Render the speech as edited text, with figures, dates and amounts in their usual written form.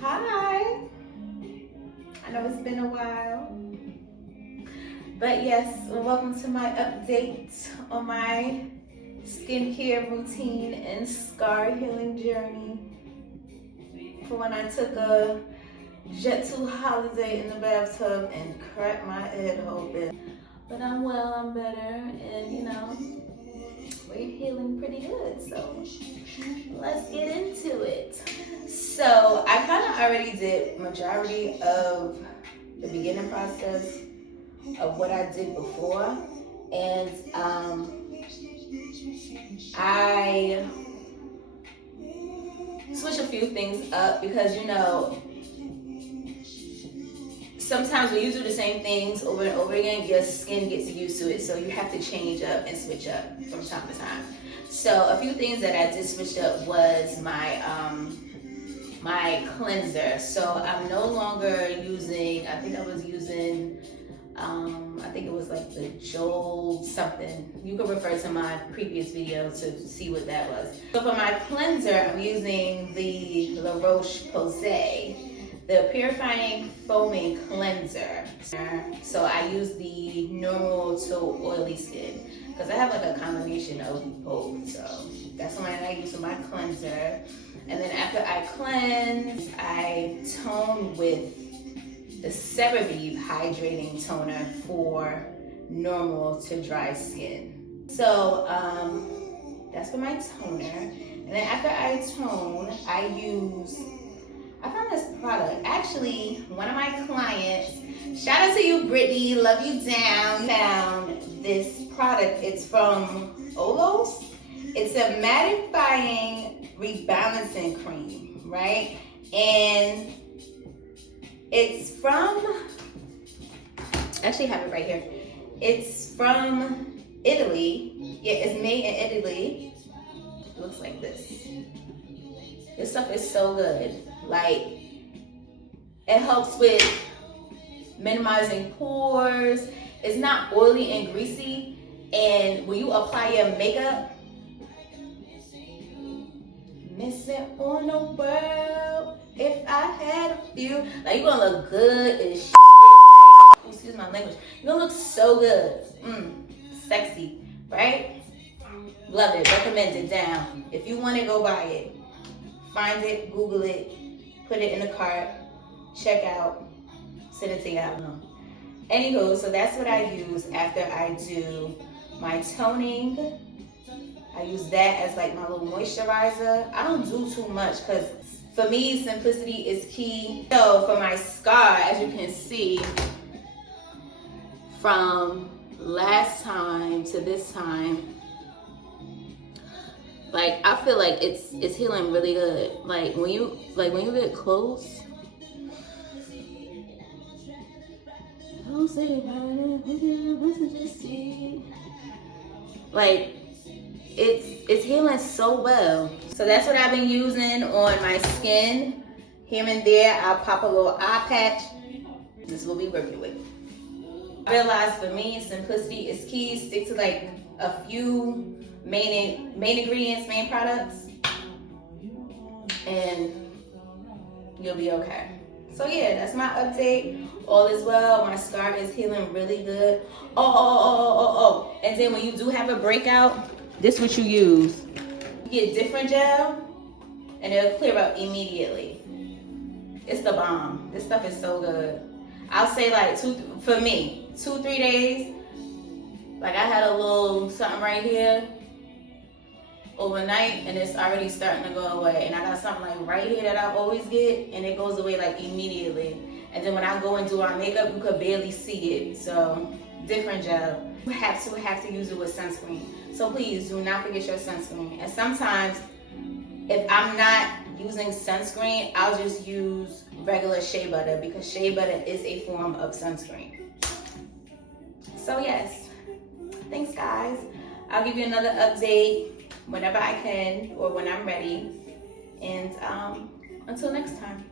Hi. I know it's been a while. But yes, welcome to my update on my skincare routine and scar healing journey. For when I took a Jet2 holiday in the bathtub and cracked my head open. But I'm well, I'm better, and we're healing pretty good, so let's get into it. So I kind of already did majority of the beginning process of what I did before, and I switch a few things up because sometimes when you do the same things over and over again, your skin gets used to it, so you have to change up and switch up from time to time. So a few things that I did switch up was my cleanser. So I'm no longer using, I think it was like the Joel something. You can refer to my previous video to see what that was. So for my cleanser, I'm using the La Roche-Posay, the Purifying Foaming Cleanser. So I use the normal to oily skin because I have like a combination of both. So that's the one that I use for my cleanser. And then after I cleanse, I tone with the CeraVe Hydrating Toner for normal to dry skin. So that's for my toner. And then after I tone, I found this product. Actually, one of my clients, shout out to you, Brittany, love you down, found this product. It's from Olos. It's a mattifying rebalancing cream, right? And it's from, actually have it right here. It's from Italy. Yeah, it's made in Italy. It looks like this. This stuff is so good. Like, it helps with minimizing pores. It's not oily and greasy. And when you apply your makeup, missing on the world, if I had a few. Like, you're gonna look good as shit. Excuse my language. You're gonna look so good. Sexy, right? Love it. Recommend it down. If you want it, go buy it. Find it, Google it, put it in the cart, check out, send it to y'all. Anywho, so that's what I use after I do my toning. I use that as like my little moisturizer. I don't do too much because for me, simplicity is key. So for my scar, as you can see, from last time to this time, like I feel like it's healing really good. Like when you get close, like it's healing so well. So that's what I've been using on my skin. Here and there, I'll pop a little eye patch. This is what we working with. I realized for me, simplicity is key. Stick to like a few main ingredients, main products, and you'll be okay. So yeah, that's my update. All is well. My scar is healing really good. Oh. And then when you do have a breakout, this is what you use. You get different gel, and it'll clear up immediately. It's the bomb. This stuff is so good. I'll say like 2-3 days. Like I had a little something right here overnight, and it's already starting to go away. And I got something like right here that I always get, and it goes away like immediately. And then when I go and do our makeup, you could barely see it. So different gel. You have to use it with sunscreen. So please do not forget your sunscreen. And sometimes if I'm not using sunscreen, I'll just use regular shea butter because shea butter is a form of sunscreen. So yes, thanks guys. I'll give you another update whenever I can or when I'm ready. And until next time.